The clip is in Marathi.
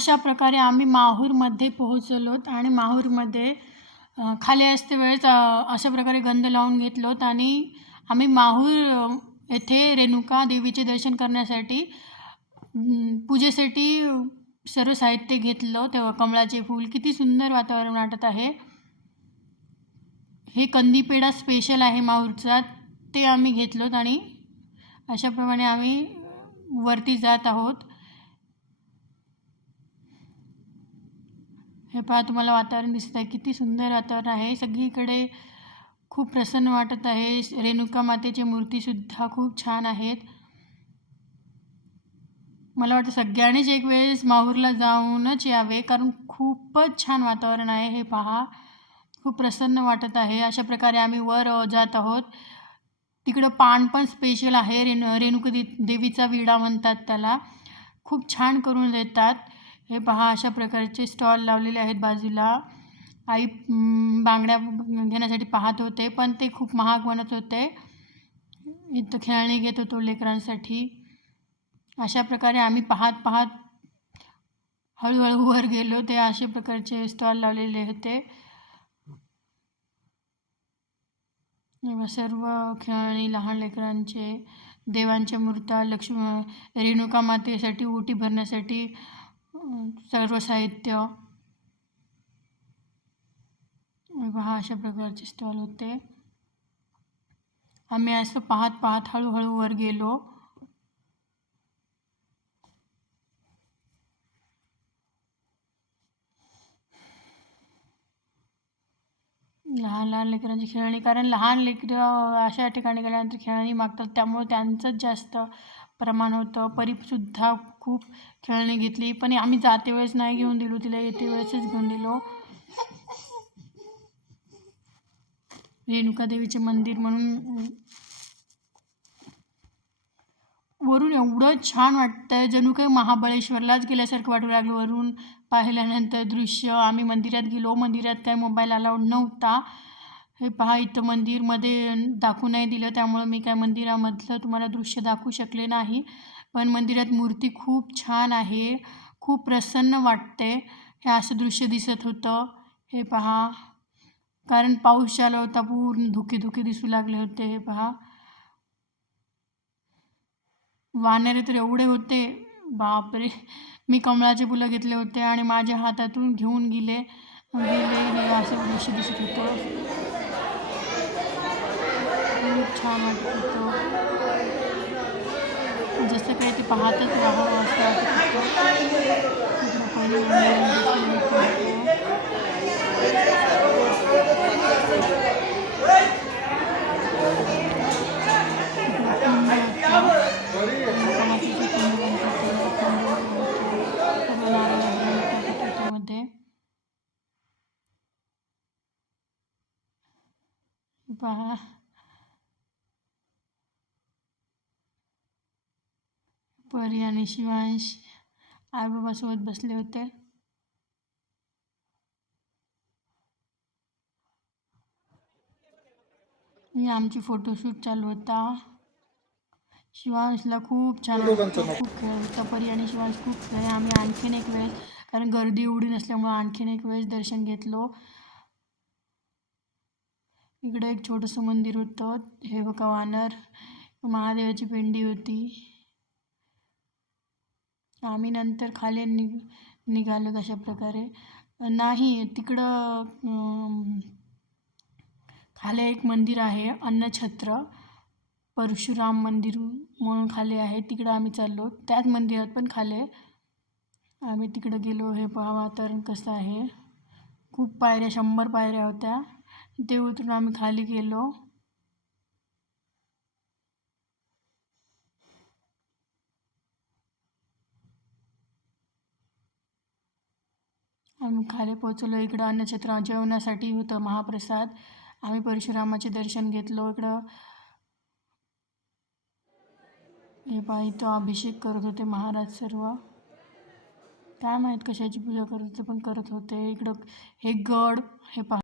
अशा प्रकारे आम्ही माहूरमध्ये पोहोचलोत आणि माहूरमध्ये खाली असते वेळेस अशा प्रकारे गंध लावून घेतलोत आणि आम्ही माहूर येथे रेणुका देवीचे दर्शन करण्यासाठी पूजेसाठी सर्व साहित्य घेतलं. तेव्हा कमळाचे फूल, किती सुंदर वातावरण वाटत आहे. हे कंदीपेढा स्पेशल आहे माहूरचा, ते आम्ही घेतलोत आणि अशाप्रमाणे आम्ही वरती जात आहोत. हे पहा, तुम्हाला वातावरण दिसत आहे, किती सुंदर वातावरण आहे. सगळीकडे खूप प्रसन्न वाटत आहे. रेणुका मातेची मूर्तीसुद्धा खूप छान आहेत. मला वाटतं सगळ्यांनीच एक वेळेस माहूरला जाऊनच यावे, कारण खूपच छान वातावरण आहे. हे पहा, खूप प्रसन्न वाटत आहे. अशा प्रकारे आम्ही वर जात आहोत. तिकडं पान पण स्पेशल आहे. रेणुका देवीचा विडा म्हणतात त्याला. खूप छान करून देतात. हे पहा, अशा प्रकारचे स्टॉल लावलेले आहेत बाजूला. आई बांगड्या घेण्यासाठी पाहत होते, पण ते खूप महाग बनत होते. इथं खेळणी घेत होतो लेकरांसाठी. अशा प्रकारे आम्ही पाहत हळूहळू वर गेलो. ते अशा प्रकारचे स्टॉल लावलेले होते. सर्व खेळणी लहान लेकरांचे, देवांच्या मूर्त्या, रेणुका मातेसाठी ओटी भरण्यासाठी सर्व साहित्य. पहा, अशा प्रकारचे स्टॉल होते. आम्ही असं पाहत हळूहळू वर गेलो. लहान लेकरांची खेळणी, कारण लहान लेकरं अशा ठिकाणी गेल्यानंतर खेळणी मागतात, त्यामुळे त्यांचंच जास्त प्रमाण होतं. परीसुद्धा खूप खेळणी घेतली, पण आम्ही जाते वेळेस नाही घेऊन दिलो तिला, येते वेळेसच घेऊन दिलो. रेणुका देवीचे मंदिर म्हणून वरून एवढं छान वाटतंय, जणू काही महाबळेश्वरलाच गेल्यासारखं वाटू लागलं वरून पाहिल्यानंतर दृश्य. आम्ही मंदिरात गेलो. मंदिरात काय मोबाईल अलाउड नव्हता. हे पहा, इथं मंदिरमध्ये दाखवू नाही दिलं, त्यामुळं मी काय मंदिरामधलं तुम्हाला दृश्य दाखवू शकले नाही. पण मंदिरात मूर्ती खूप छान आहे. खूप प्रसन्न वाटते. हे असं दृश्य दिसत होतं. हे पहा, कारण पाऊस चालू होता, पूर्ण धुके दिसू लागले होते. हे पहा, वानरे तर एवढे होते, बापरे. मी कमळाचे फुलं घेतले होते आणि माझ्या हातातून घेऊन गेले. हे असं दृश्य दिसत होतं. खूप छान वाटत होतं, जसं काही ते पाहतच राहावं असं वाटत होतं. पहा, परी आणि शिवांश आईबाबासोबत बसले होते. आमची फोटोशूट चालू होता. शिवांशला खूप छान वाटतं, खूप खेळ होता. परी आणि शिवांश खूप खेळ. आम्ही आणखीन एक वेळेस, कारण गर्दी एवढी नसल्यामुळे आणखीन एक वेळेस दर्शन घेतलो. इकडे एक छोटंसं मंदिर होतं. हे बघा, वानर, महादेवाची पिंडी होती. आम्ही नंतर खाली निघालो अशा प्रकारे. नाही, तिकडं खाली एक मंदिर आहे, अन्नछत्र परशुराम मंदिर म्हणून खाली आहे. तिकडं आम्ही चाललो. त्याच मंदिरात पण खाली आम्ही तिकडं गेलो. हे पहा, वातावरण कसं आहे. खूप पायऱ्या, 100 पायऱ्या होत्या. ते उतरून आम्ही खाली गेलो. आम्ही खाली पोचलो. इकडं अन्नछत्र जेवणासाठी होतं, महाप्रसाद. आम्ही परशुरामाचे दर्शन घेतलो. इकडं हे पहा, इथं अभिषेक करत होते महाराज सर्व. काय माहीत कशाची पूजा करत होते, पण करत होते. इकडं हे गड, हे पहा.